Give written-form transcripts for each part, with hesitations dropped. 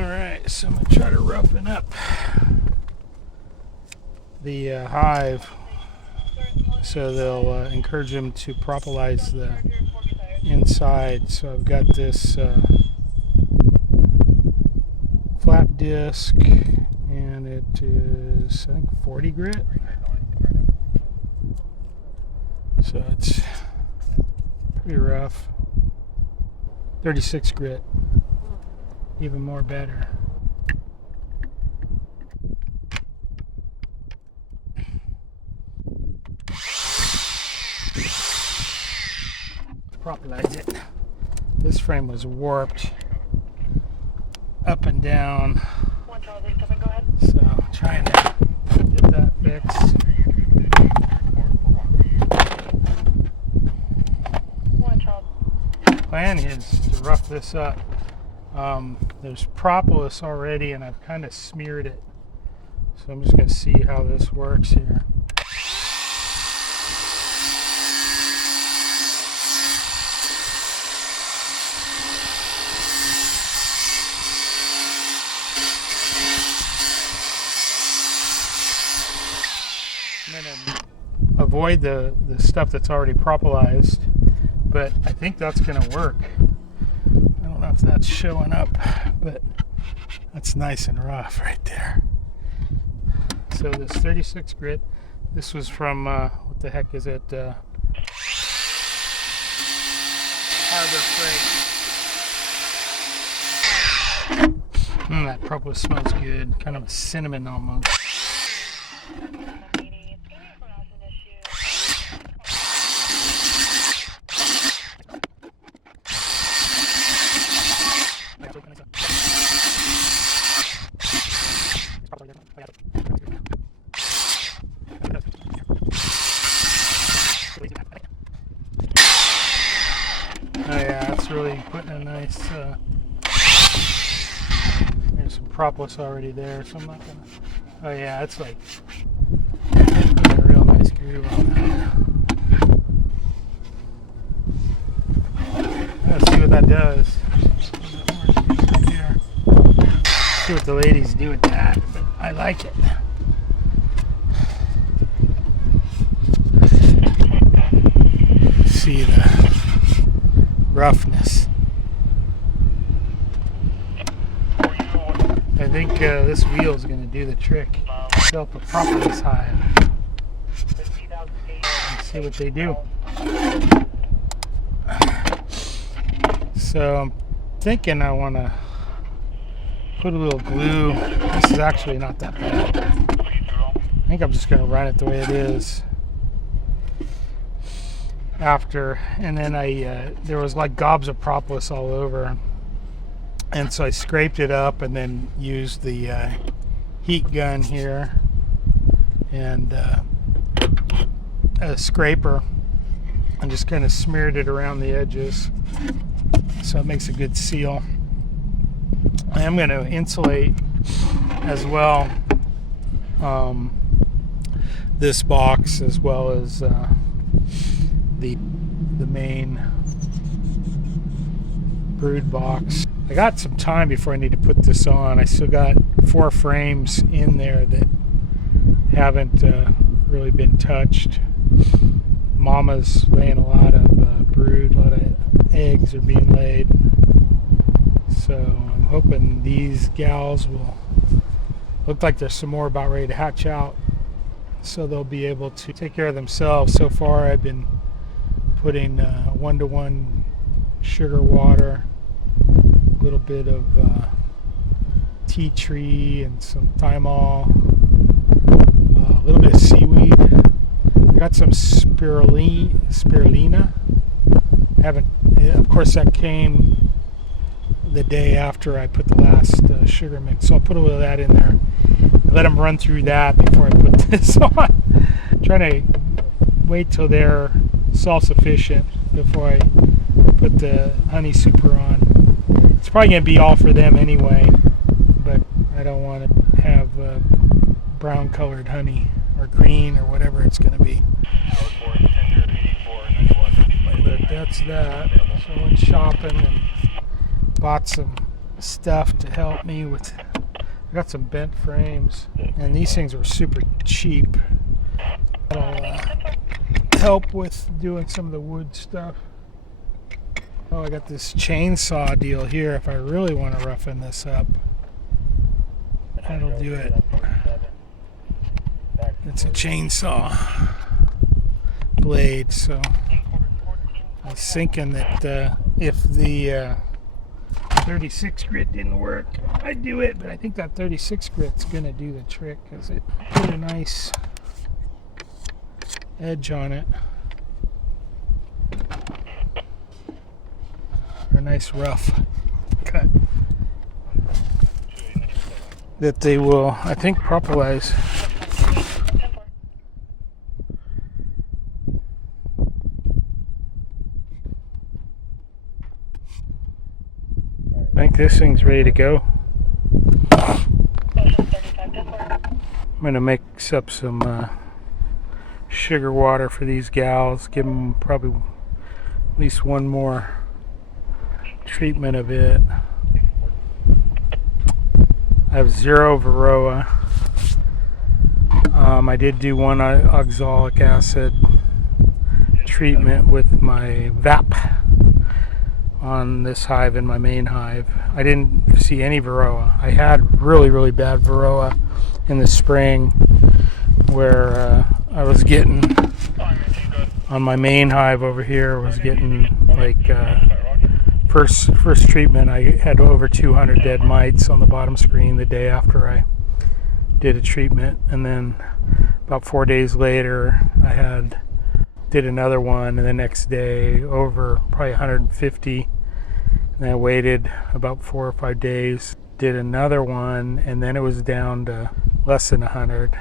Alright, so I'm going to try to roughen up the hive so they'll encourage them to propolize the inside. So I've got this flat disc, and it is, I think, 40 grit. So it's pretty rough. 36 grit, even more better. Propolize it. This frame was warped up and down, so trying to get that fixed. Plan is to rough this up. There's propolis already, and I've kind of smeared it, so I'm just going to see how this works here. I'm going to avoid the stuff that's already propolized, but I think that's going to work. I don't know if that's showing up, but that's nice and rough right there. So this 36 grit, this was from, what the heck is it? Harbor Freight. That propolis smells good, kind of a cinnamon almost. Oh yeah, that's really putting a nice, there's some propolis already there, so I'm not gonna, oh yeah, it's like, putting a real nice groove on that. Let's see what that does. See what the ladies do with that, but I like it. See the roughness. I think this wheel is going to do the trick. Built a Propolis hive. Let's see what they do. So I'm thinking I want to put a little glue. This is actually not that bad. I think I'm just going to run it the way it is. After, and then there was like gobs of propolis all over, and so I scraped it up and then used the heat gun here and a scraper and just kind of smeared it around the edges so it makes a good seal. I am going to insulate as well this box as well as the main brood box. I got some time before I need to put this on. I still got 4 frames in there that haven't really been touched. Mama's laying a lot of brood, a lot of eggs are being laid. So I'm hoping these gals will look like there's some more about ready to hatch out, so they'll be able to take care of themselves. So far I've been putting 1-to-1 sugar water, a little bit of tea tree and some thymol, a little bit of seaweed. I got some spirulina. Of course that came the day after I put the last sugar mix, so I'll put a little of that in there. Let them run through that before I put this on. I'm trying to wait till they're self-sufficient before I put the honey super on. It's probably going to be all for them anyway, but I don't want to have brown colored honey or green or whatever it's going to be. But that's that. So I went shopping and bought some stuff to help me with. I got some bent frames, and these things were super cheap. That'll help with doing some of the wood stuff. Oh, I got this chainsaw deal here if I really want to roughen this up. That'll do it. It's a chainsaw blade, so I was thinking that if the 36 grit didn't work, I'd do it, but I think that 36 grit's gonna do the trick because it put a nice edge on it, or a nice rough cut that they will, I think, Propolize. I think this thing's ready to go. I'm going to mix up some sugar water for these gals, give them probably at least one more treatment of it. I have 0 Varroa. I did do one oxalic acid treatment with my VAP on this hive in my main hive. I didn't see any Varroa. I had really bad Varroa in the spring where I was getting, on my main hive over here, was getting like first treatment I had over 200 dead mites on the bottom screen the day after I did a treatment, and then about 4 days later I did another one, and the next day over probably 150, and I waited about 4 or 5 days, did another one, and then it was down to less than 100.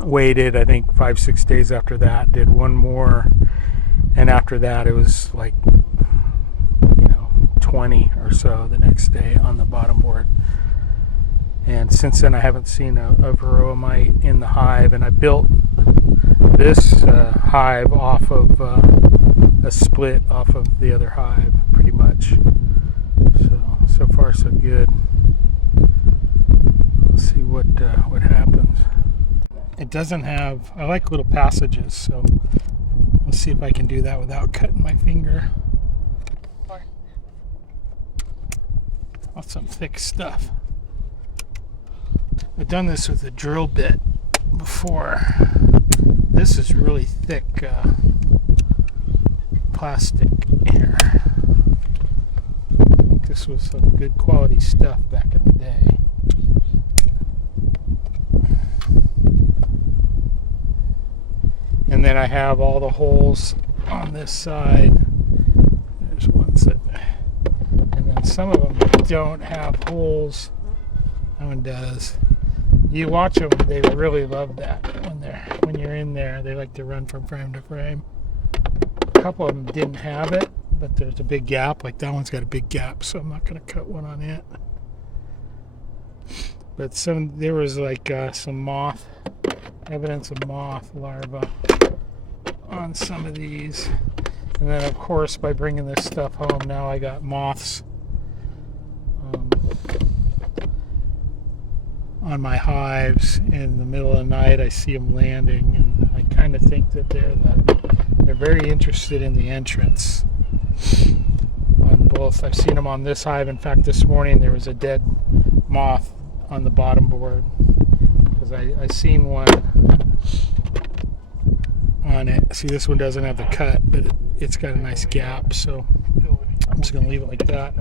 Waited, I think 5-6 days after that, did one more, and after that it was like 20 or so the next day on the bottom board. And since then I haven't seen a Varroa mite in the hive, and I built this hive off of a split off of the other hive pretty much. So far so good. Let's see what happens. It doesn't have, I like little passages, so let's see if I can do that without cutting my finger. That's some thick stuff. I've done this with a drill bit before. This is really thick plastic here. I think this was some good quality stuff back in the day. And then I have all the holes on this side. There's ones that, and then some of them don't have holes. That one does. You watch them, they really love that when you're in there. They like to run from frame to frame. A couple of them didn't have it, but there's a big gap. Like that one's got a big gap, so I'm not going to cut one on it. But there was like some evidence of moth larvae on some of these. And then of course by bringing this stuff home, now I got moths on my hives. In the middle of the night I see them landing, and I kind of think that they're very interested in the entrance on both. I've seen them on this hive. In fact, this morning there was a dead moth on the bottom board because I seen one on it. See, this one doesn't have the cut, but it's got a nice gap, so I'm just going to leave it like that.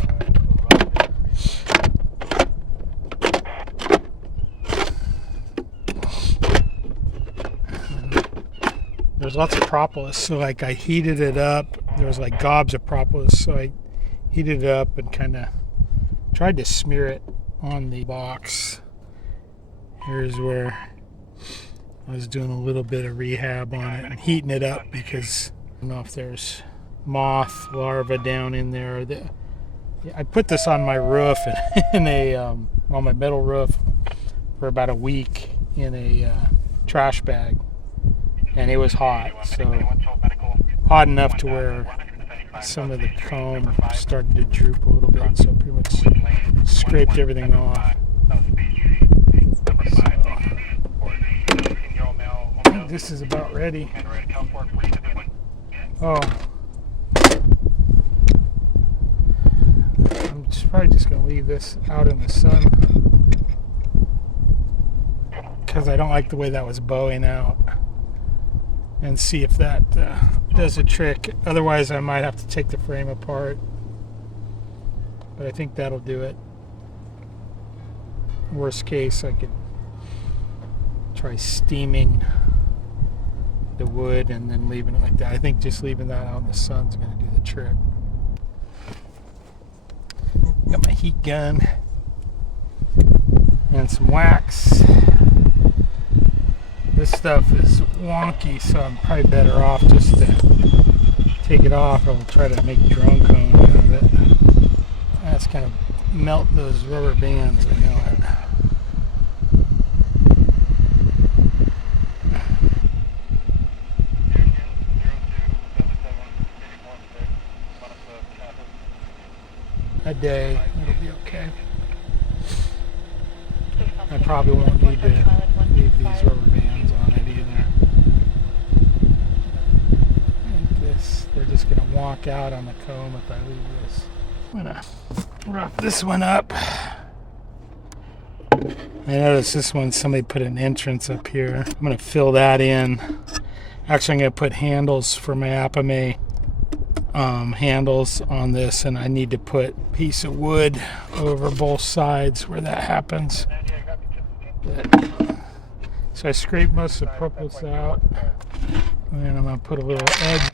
There's lots of propolis, so like I heated it up. There was like gobs of propolis, so I heated it up and kind of tried to smear it on the box. Here's where I was doing a little bit of rehab on it and heating it up because I don't know if there's moth larvae down in there. I put this on my roof on my metal roof for about a week in a trash bag, and it was hot, so hot enough to where some of the comb started to droop a little bit, so I pretty much scraped everything off. So, I think this is about ready. Oh, I'm probably just going to leave this out in the sun because I don't like the way that was bowing out, and see if that does a trick. Otherwise I might have to take the frame apart, but I think that'll do it. Worst case, I could try steaming the wood and then leaving it like that. I think just leaving that out in the sun's going to do the trick. Got my heat gun and some wax. This stuff is wonky, so I'm probably better off just to take it off. I'll try to make drone cone out of it. That's kind of melt those rubber bands, I know it. A day, it'll be okay. I probably won't need to leave these rubber bands on it either. Like this, they're just going to walk out on the comb if I leave this. I'm going to rough this one up. I noticed this one, somebody put an entrance up here. I'm going to fill that in. Actually, I'm going to put handles for my Apame handles on this, and I need to put a piece of wood over both sides where that happens. So I scraped most of the propolis out, and then I'm going to put a little edge